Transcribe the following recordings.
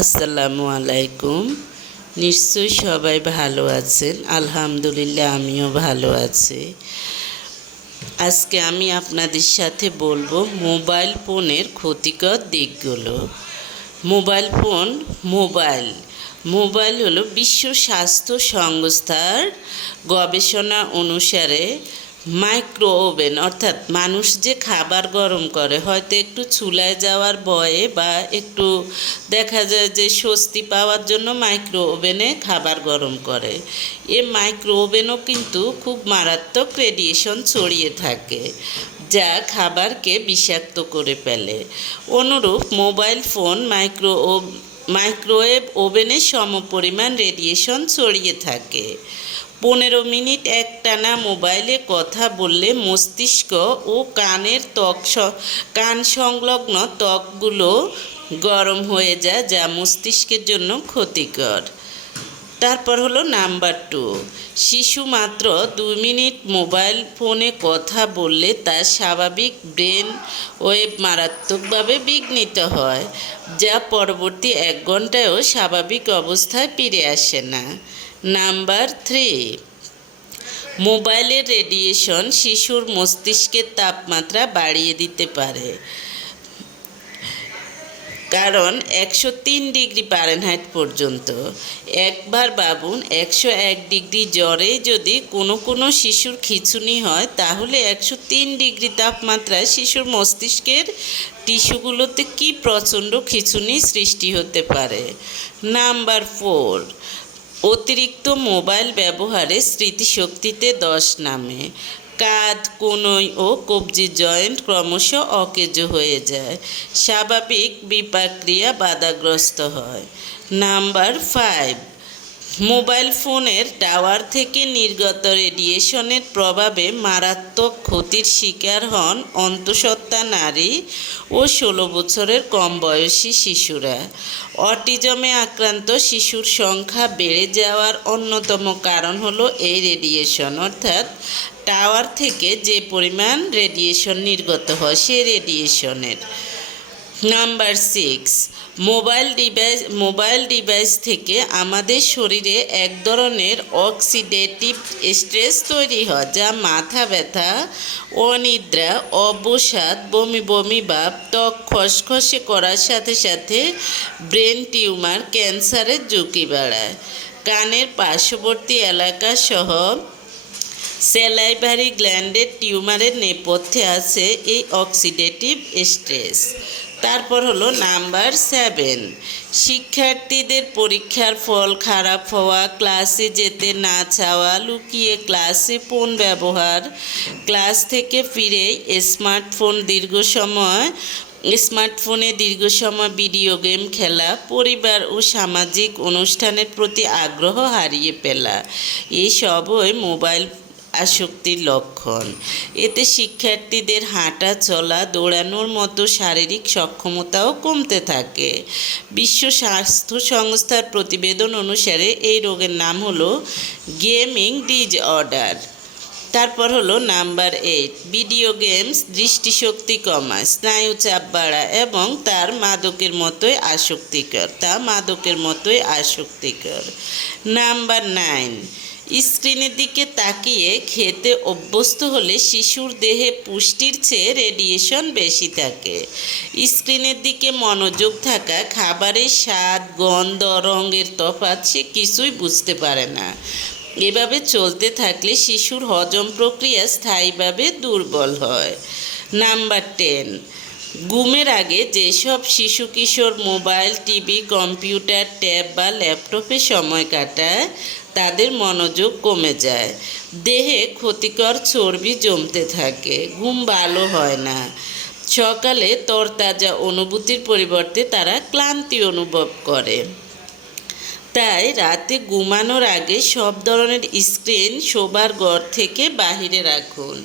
আসসালামু আলাইকুম। নিশ্চয়ই সবাই ভালো আছেন। আলহামদুলিল্লাহ আমিও ভালো আছি। আজকে আমি আপনাদের সাথে বলবো মোবাইল ফোনের ক্ষতিকর দিকগুলো। মোবাইল ফোন মোবাইল মোবাইল হলো বিশ্ব স্বাস্থ্য সংস্থার গবেষণা অনুসারে মাইক্রো ওভেন, অর্থাৎ মানুষ যে খাবার গরম করে হয়তো একটু চুলায় যাওয়ার ভয়ে বা একটু দেখা যায় যে স্বস্তি পাওয়ার জন্য মাইক্রো ওভেনে খাবার গরম করে। এ মাইক্রো ওভেনও কিন্তু খুব মারাত্মক রেডিয়েশন ছড়িয়ে থাকে, যা খাবারকে বিষাক্ত করে ফেলে। অনুরূপ মোবাইল ফোন মাইক্রোওয়েভ ওভেনে সমপরিমাণ রেডিয়েশন ছড়িয়ে থাকে। 15 মিনিট একটানা মোবাইলে কথা বললে মস্তিষ্ক ও কান সংলগ্ন ত্বকগুলো গরম হয়ে যায়, যা মস্তিষ্কের জন্য ক্ষতিকর। তারপর হলো নাম্বার 2, শিশু মাত্র 2 মিনিট মোবাইল ফোনে কথা বললে তার স্বাভাবিক ব্রেন ওয়েভ মারাত্মকভাবে বিঘ্নিত হয়, যা পরবর্তী 1 ঘন্টায়ও স্বাভাবিক অবস্থায় ফিরে আসে না। নাম্বার 3, মোবাইলের রেডিয়েশন শিশুর মস্তিষ্কের তাপমাত্রা বাড়িয়ে দিতে পারে, কারণ 103 ডিগ্রি ফারেনহাইট পর্যন্ত। একবার ভাবুন, 101 ডিগ্রি জ্বরে যদি কোনো শিশুর খিঁচুনি হয়, তাহলে 103 ডিগ্রি তাপমাত্রায় শিশুর মস্তিষ্কের টিস্যুগুলোতে কি প্রচণ্ড খিঁচুনি সৃষ্টি হতে পারে। নাম্বার 4, অতিরিক্ত মোবাইল ব্যবহারে স্মৃতিশক্তিতে ধস নামে। কাঁধ, কনুই ও কবজি জয়েন্ট ক্রমশ অকেজ হয়ে যায়। স্বাভাবিক বিপাক্রিয়া বাধাগ্রস্ত হয়। নাম্বার 5, মোবাইল ফোনের টাওয়ার থেকে নির্গত রেডিয়েশনের প্রভাবে মারাত্মক ক্ষতির শিকার হন অন্তঃসত্ত্বা নারী ও 16 বছরের কম বয়সী শিশুরা। অটিজমে আক্রান্ত শিশুর সংখ্যা বেড়ে যাওয়ার অন্যতম কারণ হলো এই রেডিয়েশন, অর্থাৎ টাওয়ার থেকে যে পরিমাণ রেডিয়েশন নির্গত হয় সেই রেডিয়েশনের। নাম্বার 6, মোবাইল ডিভাইস থেকে আমাদের শরীরে এক ধরনের অক্সিডেটিভ স্ট্রেস তৈরি হয়, যা মাথা ব্যথা, অনিদ্রা, অবসাদ, বমি ভাব, ত্বক খসখসে করার সাথে সাথে ব্রেন টিউমার, ক্যান্সারের ঝুঁকি বাড়ায়। কানের পার্শ্ববর্তী এলাকা সহ স্যালাইভারি গ্ল্যান্ডের টিউমারের নেপথ্যে আছে এই অক্সিডেটিভ স্ট্রেস। তারপর হলো নাম্বার 7, শিক্ষার্থীদের পরীক্ষার ফল খারাপ হওয়া, ক্লাসে যেতে না চাওয়া, লুকিয়ে ক্লাসে ফোন ব্যবহার, ক্লাস থেকে ফিরে স্মার্টফোনে দীর্ঘ সময় ভিডিও গেম খেলা, পরিবার ও সামাজিক অনুষ্ঠানের প্রতি আগ্রহ হারিয়ে ফেলা, এই সবই মোবাইল আসক্তির লক্ষণ। এতে শিক্ষার্থীদের হাঁটা চলা, দৌড়ানোর মতো শারীরিক সক্ষমতাও কমতে থাকে। বিশ্ব স্বাস্থ্য সংস্থার প্রতিবেদন অনুসারে এই রোগের নাম হলো গেমিং ডিসঅর্ডার। তারপর হলো নাম্বার 8, ভিডিও গেমস দৃষ্টিশক্তি কমায়, স্নায়ু চাপ বাড়ায় এবং তা মাদকের মতোই আসক্তিকর। নাম্বার 9, স্ক্রিনের দিকে তাকিয়ে খেতে অভ্যস্ত হলে শিশুর দেহে পুষ্টির চেয়ে রেডিয়েশন বেশি থাকে। স্ক্রিনের দিকে মনোযোগ থাকা খাবারের স্বাদ, গন্ধ, রঙের তফাৎ সে কিছুই বুঝতে পারে না। এভাবে চলতে থাকলে শিশুর হজম প্রক্রিয়া স্থায়ীভাবে দুর্বল হয়। নাম্বার 10, ঘুমের আগে যেসব শিশু কিশোর মোবাইল, টিভি, কম্পিউটার, ট্যাব বা ল্যাপটপে সময় কাটায় তাদের মনোযোগ কমে যায়, দেহে ক্ষতিকর চর্বি জমতে থাকে, ঘুম ভালো হয় না, সকালে তরতাজা অনুভূতির পরিবর্তে তারা ক্লান্তি অনুভব করে। তাই রাতে ঘুমানোর আগে সব ধরনের স্ক্রিন শোবার ঘর থেকে বাহিরে রাখুন,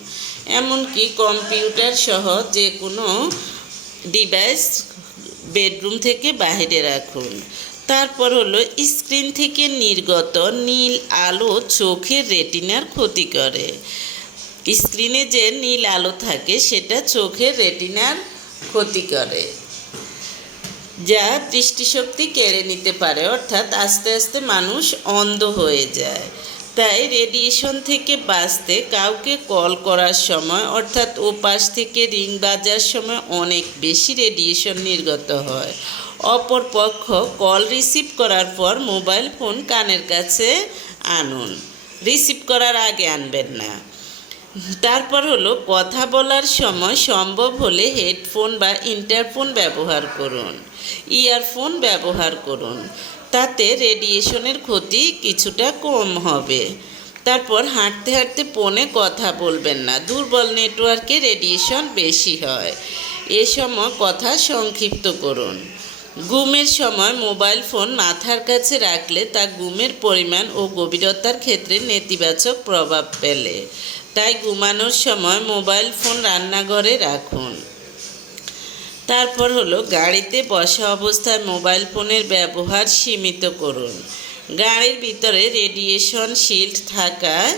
এমনকি কম্পিউটার সহ যে কোনো ডিভাইস বেডরুম থেকে বাহিরে রাখুন। তারপর হলো স্ক্রিন থেকে নির্গত নীল আলো চোখের রেটিনার ক্ষতি করে। স্ক্রিনে যে নীল আলো থাকে সেটা চোখের রেটিনার ক্ষতি করে। যা দৃষ্টিশক্তি কেড়ে নিতে পারে, অর্থাৎ আস্তে আস্তে মানুষ অন্ধ হয়ে যায়। তাই রেডিয়েশন থেকে বাঁচতে কাউকে কল করার সময় অর্থাৎ ওপাশ থেকে রিং বাজার সময় অনেক বেশি রেডিয়েশন নির্গত হয়। অপরপক্ষ কল রিসিভ করার পর মোবাইল ফোন কানের কাছে আনুন, রিসিভ করার আগে আনবেন না। তারপর হলো কথা বলার সময় সম্ভব হলে হেডফোন বা ইন্টারফোন ব্যবহার করুন, ইয়ারফোন ব্যবহার করুন, তাতে রেডিয়েশনের ক্ষতি কিছুটা কম হবে। তারপর হাঁটতে হাঁটতে ফোনে কথা বলবেন না, দুর্বল নেটওয়ার্কে রেডিয়েশন বেশি হয়। এ সময় কথা সংক্ষিপ্ত করুন। ঘুমের সময় মোবাইল ফোন মাথার কাছে রাখলে তা ঘুমের পরিমাণ ও গভীরতার ক্ষেত্রে নেতিবাচক প্রভাব ফেলে। তাই ঘুমানোর সময় মোবাইল ফোন রান্নাঘরে রাখুন। তারপর হলো গাড়িতে বসা অবস্থায় মোবাইল ফোনের ব্যবহার সীমিত করুন। গাড়ির ভিতরে রেডিয়েশন শিল্ড থাকায়